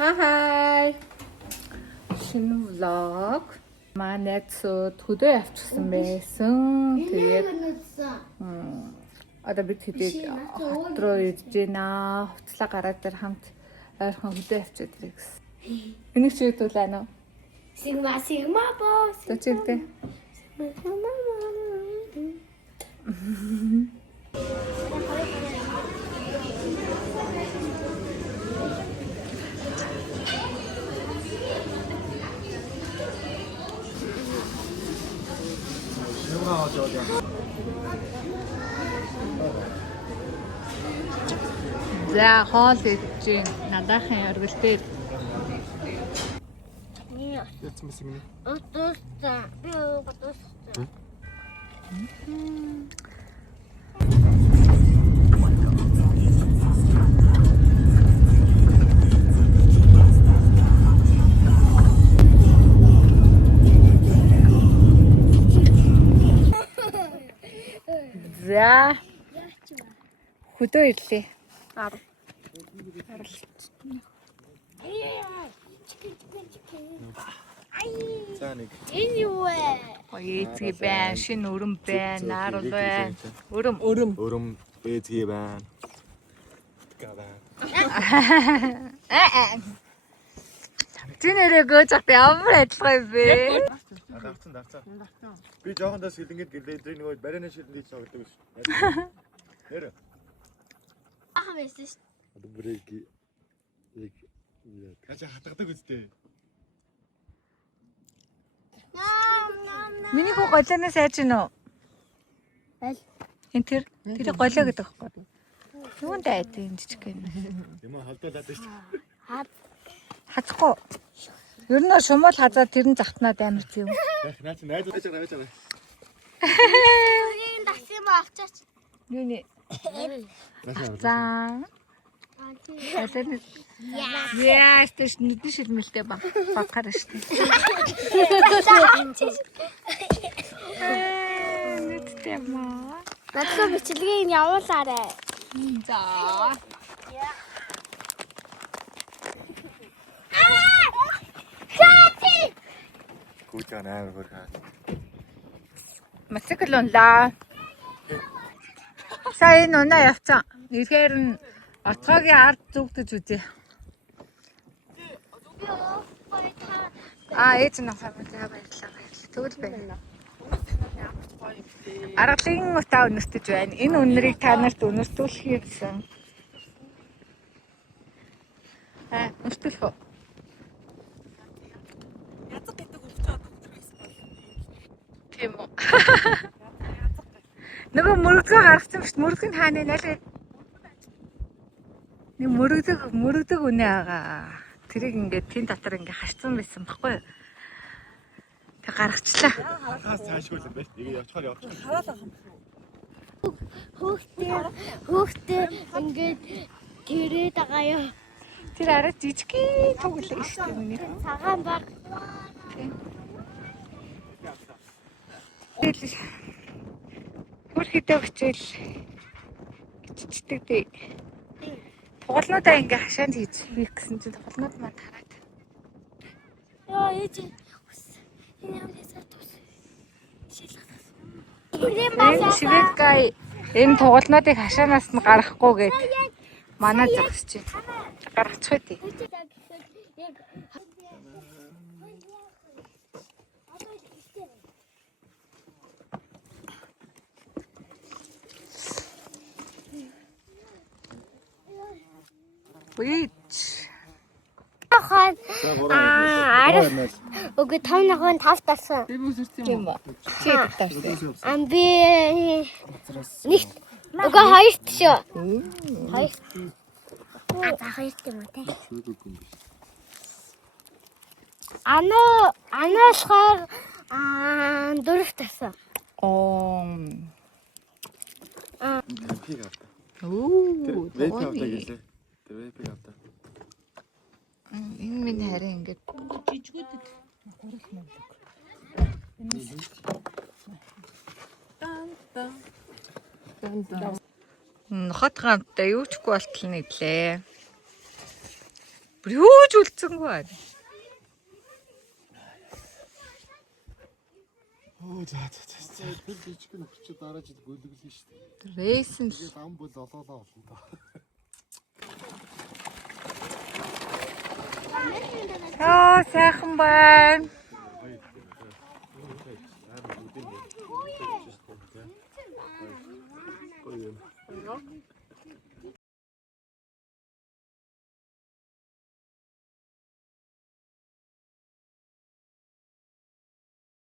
Хай. Шинэ влог. Манайцууд хөдөө явчихсан байсан. Тэгээд одоо бид хэдийг хот руу ирж байна. Хуцлаа гараад дээр хамт ойрхон хөдөө явчихад ирэх гэсэн. Энийг чи хэдүүлээ нөө? Sigma boss. Төчигдээ. За хоол идэж надаахын оргил дээр Jetzt müssen wir. Отоста. Би отоста. за хөдөө ирлээ. За нэг. Энэ юу вэ? Эзги байна, шинэ өрөм байна, наарал байна. Өрөм. Өрөм ээзгий байна. Гаваа. Тинэрээ гооцох ямар адилхан юм бэ? Давцсан. Би жоохондоо сэлэнгэд гэлээ тэр нөгөө барианы шилэнд цогддог ш. Нэр. Ахаа байсан шүү. Одоо бүрийг яг кача хатгадаг үстэй. Миний хүү голоноос айж гинэ үү? Аль? Энэ тэр голоо гэдэг байхгүй. Юунд айд энэ жижиг юм. Юм халдуулаад ш. Хацхгүй. Ер нь шумуул хазаад тэрэн захтнаад амар тийм. Наач найз байж байгаа. Энэ дагсан ба авчаач. Юуны? За. Яа, тэш нүдэн шилмэлтэй багахаар штэ. Нүдтэй маа. Надад бичлэгийг явуулаарай. За. Гүйтэн амар хөрхөө. Мотоцикл унлаа. Сайн унаа явцсан. Ихээр нь отгоогийн ард зүгдэж үзье. Ээж нь баярлалаа. Тэгвэл байна. Аргалын утаа өнөртөж байна. Энэ үнэрийг та нарт өнөртүүлэх юмсан. Өнөртүүлэх үү? Язг гэдэг өвчөөд өдрөөс бол. Тийм үү. Нөгөө мөрөгдөө гаргацсан шүү дээ. Мөрөг нь хааны нэлээ. Нэг мөрөгдөг үнэ байгаа. Тэрийг ингээд тэн дотор ингээд харцсан байсан баггүй юу? Тэг гаргачлаа. Хаас цаашгүй юм байна. Нэг явчихаар. Хөөхтэй ингээд тэрээд байгаа юу? Тэр арай жижигхэн тоглоо шүү дээ миний. Цагаан баг. Хөрхөдөө хичээл гिचдэг дээ. Тоглоомдоо ингээ хашаанд хийж хийх гэсэн чинь тоглоомд маань хараад. Яа ээж. Энэ юм ясаа тус. Шилгээс. Шивэкай энэ тоглоомдыг хашаанаас нь гаргахгүй гээд манай зогсож байна. Гаргачих үү? Үеч. Хаан. Үгүй том нохоо 5 тарсан. Тийм үү? Чи хэд тавьсан? Амби нэг үгүй 2 шүү. 2. За 2 юм уу те. Анаасгаар 4 тарсан. Оо. Пиг авта. Оо. Вейп авта гэлээ. Тэр вейп авта. Энэ минь харин ингээд жижигүүдэд гурих мэндэг. Хот гантай юу ч болтол нэглээ. Бүр юуж үлдсэнгүй байна. Оо за. Тэр бичиг нь өчигдөр дараа жил гөлөглөн шүү дээ. Рейсэн л. Тэгээд ам бол олоолаа болно доо. Аа сайхан байна.